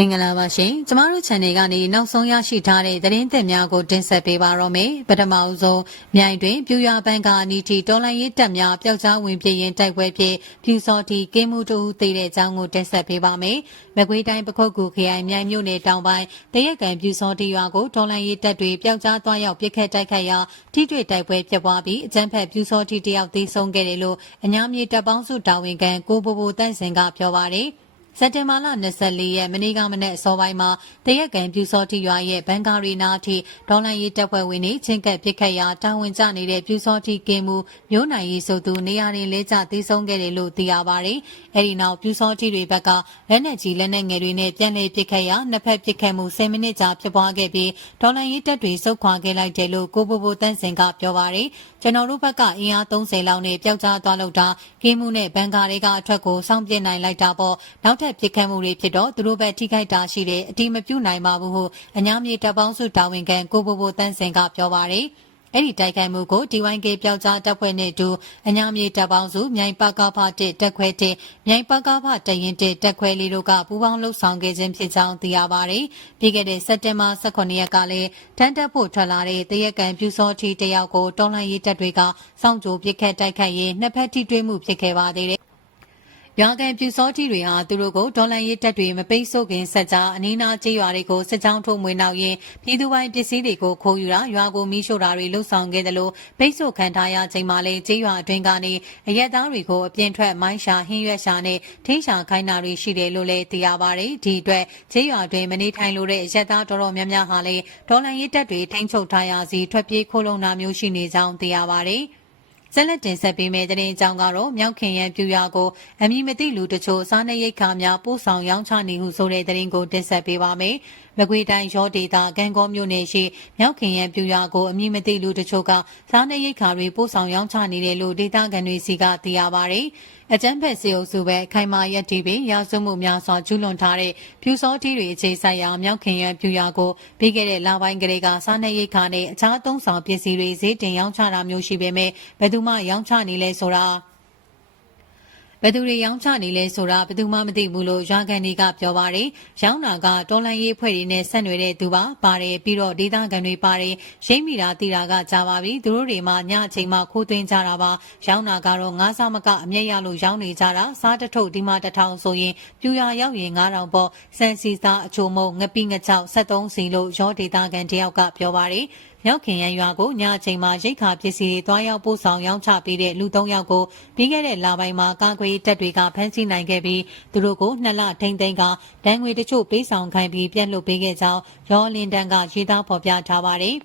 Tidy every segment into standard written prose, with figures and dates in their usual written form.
မင်္ဂလာပါရှင်ကျမတို့ channel ကနေနောက်ဆုံးရရှိထားတဲ့သတင်းသစ်များကိုတင်ဆက်ပေးပါတော့မယ်ပထမအဆုံးမြိုင်တွင်ပြူရွာဘန်ကအနီးထိတော်လှန်ရေးတပ်များပျောက်ကြားဝင်ပြေးရင်တိုက်ပွဲဖြစ်ပြူစောတီကင်းမှုတို့သိတဲ့အကြောင်းကိုတင်ဆက်ပေးပါမယ်မကွေးတိုင်းပခုတ်ကူခရိုင်မြိုင်မြို့နယ်တောင်ပိုင်းတရက်ကံပြူစောတီရွာကိုတော်လှန်ရေးတပ်တွေပျောက်ကြားသွားရောက်ပစ်ခတ်တိုက်ခိုက်ရာထိတွေ့တိုက်ပွဲဖြစ်ပွားပြီးအကြမ်းဖက်ပြူစောတီတယောက်သေဆုံးခဲ့တယ်လို့အညာမြေတပ်ပေါင်းစုတာဝန်ခံကိုဘိုဘိုတန့်စင်ကပြောပါတယ်စက်တင်ဘာလ24ရက်မနေ့ကမနေ့အစောပိုင်းမှာတရက်ကံပြူစောတီရွာရဲ့ဘန်ကာရီနာအထိဒေါ်လာရေးတပ်ဖွဲ့ဝင်တွေချင်းကပ်ပစ်ခတ်ရာတာဝန်ကျနေတဲ့ပြူစောတီကင်းမှုမျိုးနိုင်ရေးဆိုသူနေရာတွေလဲကျသိဆုံးခဲ့တယ်လို့သိရပါတယ်။အဲဒီနောက်ပြူစောတီတွေဘက်ကလက်နက်ကြီးလက်နက်ငယ်တွေနဲ့ပြန်လည်ပစ်ခတ်ရာနှစ်ဖက်ပစ်ခတ်မှု10မိနစ်ကြာဖြစ်ပွားခဲ့ပြီးဒေါ်လာရေးတပ်တွေစုခွာခဲ့လိုက်တယ်လို့ကိုဘိုဘိုတန့်စင်ကပြောပါတယ်။ကျွန်တော်တို့ဘက်ကအင်အား30လောက်နဲ့ပျောက်ကြားသွားလို့တာကင်းမှုနဲ့ဘန်ကာတွေကအထက်ကိုစောင့်ပြစ်နိုင်လိုက်တာပေါ့နောက်ထပ်ပစ်ခတ်မှုတွေဖြစ်တော့သူတို့ဘက်ထိခိုက်တာရှိတယ်အတိမပြုတ်နိုင်ပါဘူးဟုအညာမြေတပ်ပေါင်းစုတာဝန်ခံကိုဘိုဘိုတန့်စင်ကပြောပါတယ်အဲ့ဒီတိုက်ခိုက်မှုကို DYK ပျောက်ကြားတပ်ဖွဲ့နဲ့အတူအညာမြေတပ်ပေါင်းစုမြိုင်ပကဖ1တက်ခွဲ1မြိုင်ပကဖတရင်1တက်ခွဲ4တို့ကပူးပေါင်းလှုပ်ဆောင်ခဲ့ခြင်းဖြစ်ကြောင်းသိရပါတယ်။ပြီးခဲ့တဲ့စက်တင်ဘာ18ရက်ကလည်းတန်းတက်ဖို့ထွက်လာတဲ့တရက်ကံပြူစောတီတယောက်ကိုတော်လှန်ရေးတပ်တွေကစောင့်ကြိုပစ်ခတ်တိုက်ခိုက်ရင်းနှစ်ဖက်ထိတွေ့မှုဖြစ်ခဲ့ပါသေးတယ်ရွာကန်ပြူစောတီတွေဟာသူတို့ကိုဒေါ်လာရေးတပ်တွေမပိတ်ဆို့ခင်ဆက်ကြားအနီးနားကျေးရွာတွေကိုစစ်ကြောင်းထုတ်မွေနောက်ရင်ပြည်သူပိုင်းပစ္စည်းတွေကိုခိုးယူတာရွာကိုမီးရှို့တာတွေလှုပ်ဆောင်ခဲ့တယ်လို့ပိတ်ဆို့ခံထားရချိန်မှာလည်းကျေးရွာအတွင်းကနေအရက်သားတွေကိုအပြင်းထွက်မိုင်းရှာဟင်းရွက်ရှာနဲ့ထိန်းရှာခိုင်းတာတွေရှိတယ်လို့လည်းသိရပါတယ်ဒီအတွက်ကျေးရွာအတွင်းမနေထိုင်လို့တဲ့အရက်သားတော်တော်များများဟာလည်းဒေါ်လာရေးတပ်တွေထိန်းချုပ်ထားရစီထွက်ပြေးခိုးလုံတာမျိုးရှိနေကြောင်းသိရပါတယ်ဆက်လက်တင်ဆက်ပေးမယ့်သတင်းအကြောင်းကတော့မြောက်ခင်ရန်ပြူရွာကိုအမည်မသိလူတချို့စားနပ်ရိက္ခာများပို့ဆောင်ရောင်းချနေဟုဆိုတဲ့သတင်းကိုတင်ဆက်ပေးပါမယ်။မကွေးတိုင်းရောဒေတာကံကောမြို့နယ်ရှိမြောက်ခင်ရန်ပြူရွာကိုအမည်မသိလူတချို့ကစားနပ်ရိက္ခာတွေပို့ဆောင်ရောင်းချနေတယ်လို့ဒေတာကန်တွေစီကသိရပါဗျ။အကြမ်းဖက်စေအုပ်စုပဲခိုင်မာရက်တီပင်ရာဇဝမှုများစွာကျူးလွန်ထားတဲ့ပြူစောတီတွေအခြေဆိုင်ရာမြောက်ခင်ရန်ပြူရွာကိုပြီးခဲ့တဲ့လပိုင်းကလေးကစားနပ်ရိက္ခာနဲ့အခြားသုံးဆောင်ပစ္စည်းတွေဈေးတင်ရောင်းချတာမျိုးရှိပေမဲ့ဘယ်သူမှရောင်းချနေလဲဆိုတာဘယ်သူတွေရောင်းချနေလဲဆိုတာဘယ်သူမှမသိဘူးလို့ရွာကန်တွေကပြောပါတယ်။ရောင်းတာကတော်လန်ရေးဖွဲ့တွေနဲ့ဆက်နွယ်တဲ့သူပါတယ်ပြီးတော့ဒေသခံတွေပါတယ်ရိပ်မိတာတီတာကကြာပါပြီသူတို့တွေမှညအချိန်မှခိုးသွင်းကြတာပါရောင်းတာကတော့ငါးစားမကအမျက်ရလို့ရောင်းနေကြတာစားတထုတ်ဒီမှာ1000ဆိုရင်ပြူရွာရောက်ရင်9000ပေါ့စံစီစားအချိုမုံငပိငချောက်73စီလို့ရောဒေသခံတယောက်ကပြောပါတယ်မြောက်ခင်ရန်ရွာကိုညအချိန်မှာရိတ်ခါပစ္စည်းတွေတွားရောက်ပို့ဆောင်ရောင်းချပေးတဲ့လူ3ယောက်ကိုပြီးခဲ့တဲ့လပိုင်းမှာကာကွယ်တပ်တွေကဖမ်းဆီးနိုင်ခဲ့ပြီးသူတို့ကို2လထိန်းသိမ်းကဒဏ်ငွေတချို့ပေးဆောင်ခိုင်းပြီးပြန်လွှတ်ပေးခဲ့ကြောင်းရောလင်းတန်းကရေးသားဖော်ပြထားပါတယ်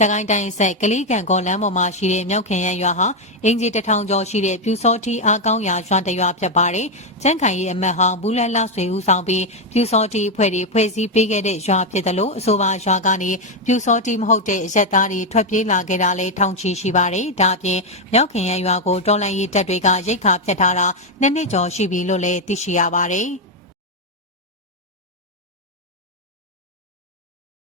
စကိုင်းတိုင်းဆက်ကလေးကန်ကောလမ်းပေါ်မှာရှိတဲ့မြောက်ခင်ရန်ရွာဟာအင်ဂျီ1000ကျော်ရှိတဲ့ပြူစောတီအားကောင်းရာရွာတရွာဖြစ်ပါတယ်။ကျန်းခိုင်ရေးအမတ်ဟောင်းဘူးလက်လဆွေဦးဆောင်ပြီးပြူစောတီအဖွဲ့တွေဖွဲ့စည်းပေးခဲ့တဲ့ရွာဖြစ်တယ်လို့အဆိုပါရွာကနေပြူစောတီမဟုတ်တဲ့အရက်သားတွေထွက်ပြေးလာခဲ့တာလည်းထောင်ချီရှိပါတယ်။ဒါအပြင်မြောက်ခင်ရန်ရွာကိုတော်လန်ရေးတပ်တွေကရိတ်ခါဖျက်ထားတာ2နှစ်ကျော်ရှိပြီလို့လည်းသိရှိရပါတယ်။